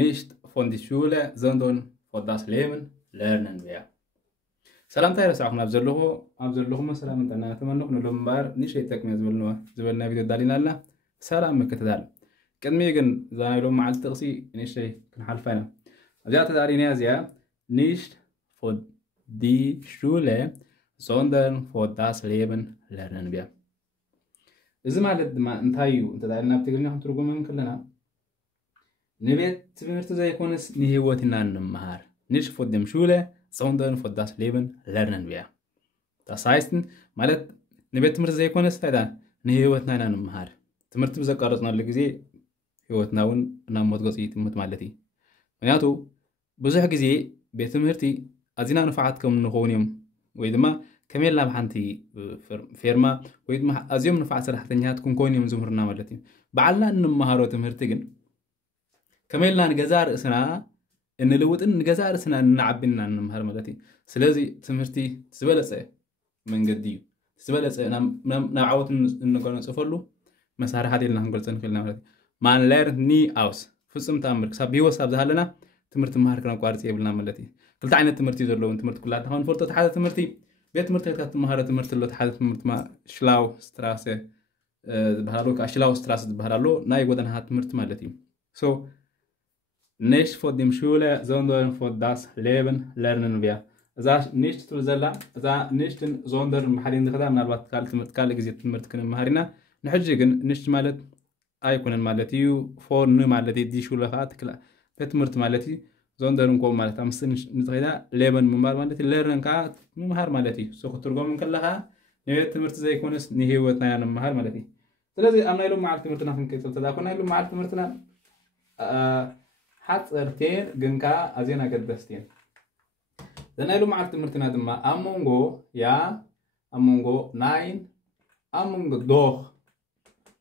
nicht von der Schule, sondern von das Leben lernen wir. سلام تاير ساعكم أبزلوه مثلا من تنا تمنى كنا لهم بار نشيتك من زبلنا فيديو دالين الله سلام مكتدال كان ميجن زاني لهم مع التقصي نشي كن حلفنا أجات دارين يا nicht von die Schule sondern von das Leben lernen wir. إذا ما لد ما انتايو انت دارنا بتقولنا هم ترجمون كلنا نبيت تفهمت زي يكونس نهوتنا النمهار nicht von dem Schule sondern von das Leben lernen wir. Das heißt, ማለት ንቤት ትምህርት ዘይኮነስ ታይዳ ንህይወትና ኢና ንምሃር ትምህርቲ ብዘቃረፅናሉ ግዜ ህይወትና እውን ናብ ሞት ገፂ ትምህርት ማለት እዩ ምክንያቱ ብዙሕ ግዜ ቤት ትምህርቲ ኣዝና ንፋዓት ከም ንኸውን እዮም ወይ ድማ ከመይ ናብ ሓንቲ ፌርማ ወይ ድማ ኣዝዮም ንፋዓት ሰራሕተኛታት ክንኮን እዮም ዝምህርና ማለት እዩ በዓልና እንመሃሮ ትምህርቲ ግን ከመይ ኢልና ንገዛ ርእስና እንልውጥን ንገዛ ርእስና ንዓብና እንመሃር ማለት እዩ ስለዚ ትምህርቲ ዝበለፀ መንገዲ እዩ ዝበለፀ ናብ ዓወት እንገነፅፈሉ መሳርሓት ኢልና ክንገልፅ ንኽእልና ማለት እዩ ማን lernt nie aus ፍጹም ተኣምር ክሳብ ብሂወት ሳብ ዝሃለና ትምህርቲ ምሃር ክነቋርፅ የብልና ማለት እዩ ክልተ ዓይነት ትምህርቲ እዩ ዘለዎም ትምህርቲ ኩላትና ሆን ፈልጦ ሓደ ትምህርቲ ቤት ትምህርቲ ከ ትምሃሮ ትምህርቲ ኣሎ ሓደ ትምህርቲ ማ ሽላው ስትራሰ ዝበሃሉ ካ ሽላው ስትራሰ ዝበሃሉ ናይ ጎደና ትምህርቲ ማለት እዩ ሶ nicht von dem Schule sondern von das Leben lernen wir إذا nicht تبزلا إذا nicht sondern محلين خدام من الوقت كالك زي تمرت كن مهارنا نحججن nicht مالت أيكون مالتيو فورن مالتي دي شو لفات كلا تمرت مالتي sondern نقول مالت أمسن نتغيدا Leben ممار مالتي lernen كات مهار مالتي سوق ترجم من كلها نهاية تمرت زي يكونس نهايتنا يعني مهار مالتي تلازي أنا يلوم مع تمرتنا في كيس تلاقونا يلوم مع تمرتنا حصرتين جنكا أزينا قدستين. دنايلو مع تمرتنا دما أمونغو يا أمونغو ناين أمونغو دوخ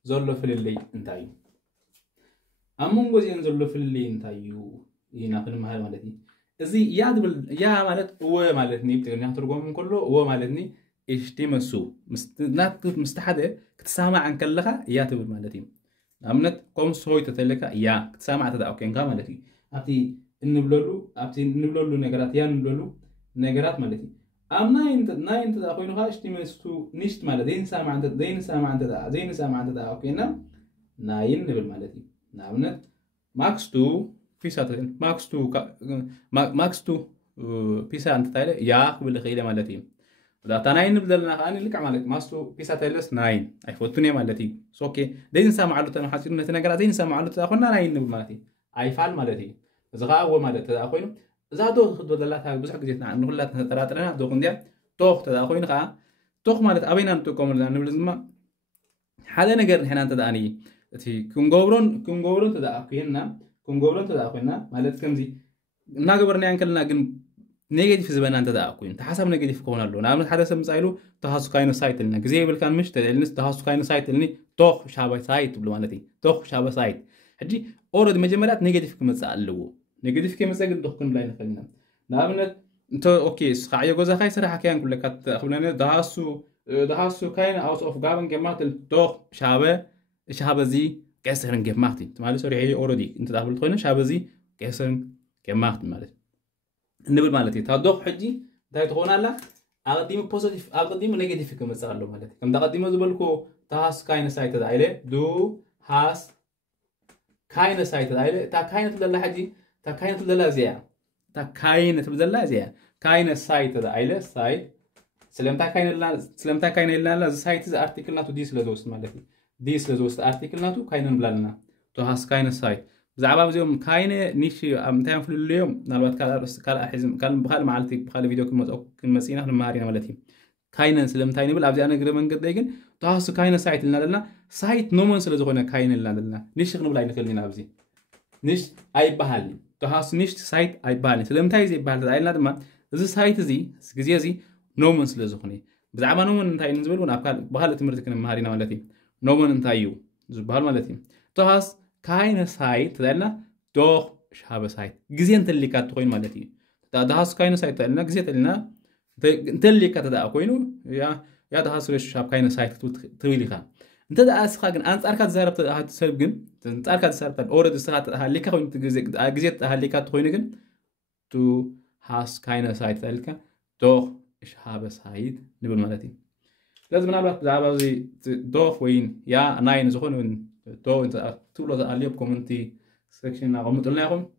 زولو في اللي انتايو. أمونغو زين زولو في اللي انتايو هنا في المحل مالتي. إزي يا مالت هو مالتني بتقولني هترجم من كله هو مالتني اشتمسو مستحدة كتسامع عن كلها يا تبل مالتي. أمنت قوم سوي تتلقى يا سامع تدا أوكي إنكا مالتي أبتي نبلولو نجارات يا نبلولو نجارات مالتي ناين تدا أخوي نخا اشتمسو نشت مالتي دين سامع تدا أوكي ناين نبل مالتي أمنت ماكستو بيسا أنت تايله يا قبل خيله مالتي دا تناين بدلنا خاني لك عملك ماستو بيسا تيلس ناين اي فوتوني مالتي سوكي دين سامع على تنو حاسين نتناغرا دين سامع على تاخونا ناين نبل مالتي اي فال مالتي زغا هو مالتي اخوينو زادو خدو دلاتها بصح غزيتنا عنو كلات تطراطرنا دوق نديا توخ تاخوين خا توخ مالت ابينا نتقوم لنا نبل زما حدا نغير هنا انت داني تي كونغورون تدا اخوينا مالت كمزي ناغبرني انكلنا ግን نيجاتيف زبنا أنت ده أكوين تحسب نيجاتيف كونه له نعمل حدا سمس عيلو تحسو كاينو سايت لنا جزء بالكان مش تلنس تحسو كاينو سايت لني توخ شابه سايت بلو مالتي توخ شابه سايت هدي أورد مجملات نيجاتيف كم تسألوا نيجاتيف كم تسأل دوخ كن بلاين خلينا نعمل أنت أوكي سخايا جوزا خاي سرح كيان كل كات خلينا دهاسو كاين أوس أوف جابن جماعة التوخ شابه زي كسرن جماعتي تمالي سوري هي أوردي أنت داخل تقولنا شابه زي كسرن جماعت مالتي النبل مالتي تادوخ حجي داي تخونا لا اقديم بوزيتيف اقديم نيجاتيف كما صارلو مالتي كم تقديم زبلكو تاس كاين سايت دايله دو هاس كاين سايت دايله تا كاين تدلا حجي تا كاين تدلا زيا تا كاين تبدلا زيا كاين سايت دايله سايت سلمتا كاين لا سايت ارتيكل ناتو ديس لدوست مالتي ديس لدوست ارتيكل ناتو كاين بلالنا تو هاس كاين سايت زعبا بزيوم كاينه نيشي امتان في اليوم نالوات كال احزم كان بخال معلتي بخال فيديو كنمسينا نمارينا مالتي كاينن سلمتايني بل ابزي انا غير منقد دايغن تاسو كاينه سايت لنا دلنا سايت نومن سلازخونه كاين لنا دلنا نيش خنو بلاي نخلينا ابزي نيش اي بحال تاسو نيش سايت اي بحال سلمتاي زي بحال دايلنا دما እዚ ሳይት እዚ ግዜ እዚ ኖመን ስለዝኾነ ብዛዕባ ኖመን እንታይ ንዝብል እውን ኣብ ባህል ትምህርቲ ክንመሃሪና ማለት እዩ ኖመን እንታይ እዩ ዝበሃል ማለት እዩ ተሃስ keine Zeit لنا doch ich habe Zeit gesehen تلقات تقول مالتي ده هاس keine Zeit لنا gesehen لنا تلقات ده أكوينو يا ده هاس ليش شاب keine Zeit تقولي خا انت دا اسخا جن انصار كات زارب تسرب جن انصار كات زارب اوريدي سخات هاليكا خوين غزيت هاليكا تخوين جن تو هاس كاينه سايت تلكا دوخ ايش هابه سايت نبل مالتي لازم نعرف زعبا زي دوخ وين يا ناين زخون وين تو انت تبلو اليوب كومنتي سكشن قمت لنا لكم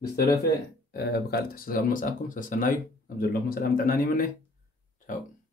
بسترفه بقال تحسسوا مساكم سسنايو عبد الله سلام تعناني منه ciao